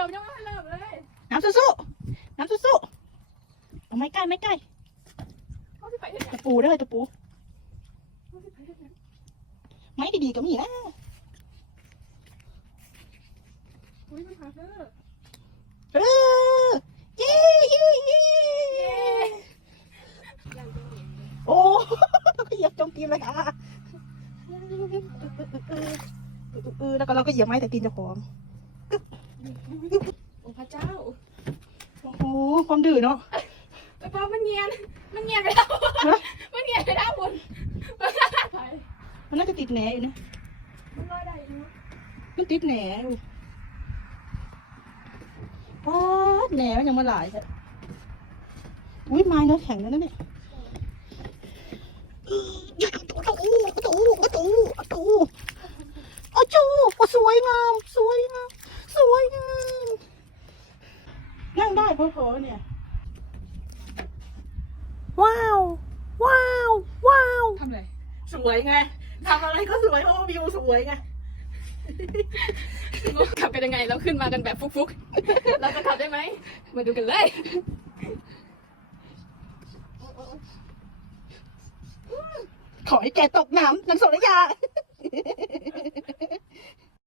จบยังไม่เริ่มเลย น้ำสู้ๆน้ำสู้ๆเอาไม่ใกล้ไม่ใกล้เขาที่ไปเห็นตะปูเด้อตะปูเขาที่ไปเห็นไม้ดีๆก็มีนะอุ้ยมันหาเธอเออเย้เย้เย้เย้ยังจะเห็นโอ้เหยียบจมตีนเลยค่ะเออแล้วก็เราก็เหยียบไม้แต่ตีนเจ้าของ โอ้พระเจ้า โอ้โห ความดื้อเนาะไอ้ป้ามันเงียน มันเงียนไปแล้วมันเงียนไปแล้วคุณมันน่าไปมันน่าจะติดแหนอยู่นะ มันลอยได้อยู่มันติดแหนอยู่ป๊าดแหนมันยังมาหลายใช่อุ้ยไม้เนื้อแข็งแล้วนะเนี่ยประตูประตูประตูประตูโอ้จูโอ้สวยงาม สวยงาม สวยงามนั่งได้เพอๆเนี่ย ว้าว ว้าว ว้าว ทำเลยสวยไงทำอะไรก็สวยเพราะว่าวิวสวยไงขับกันยังไงเราขึ้นมากันแบบฟุกๆ เราจะขับได้ไหม มาดูกันเลย ขอให้แกตกน้ำนังโสระยา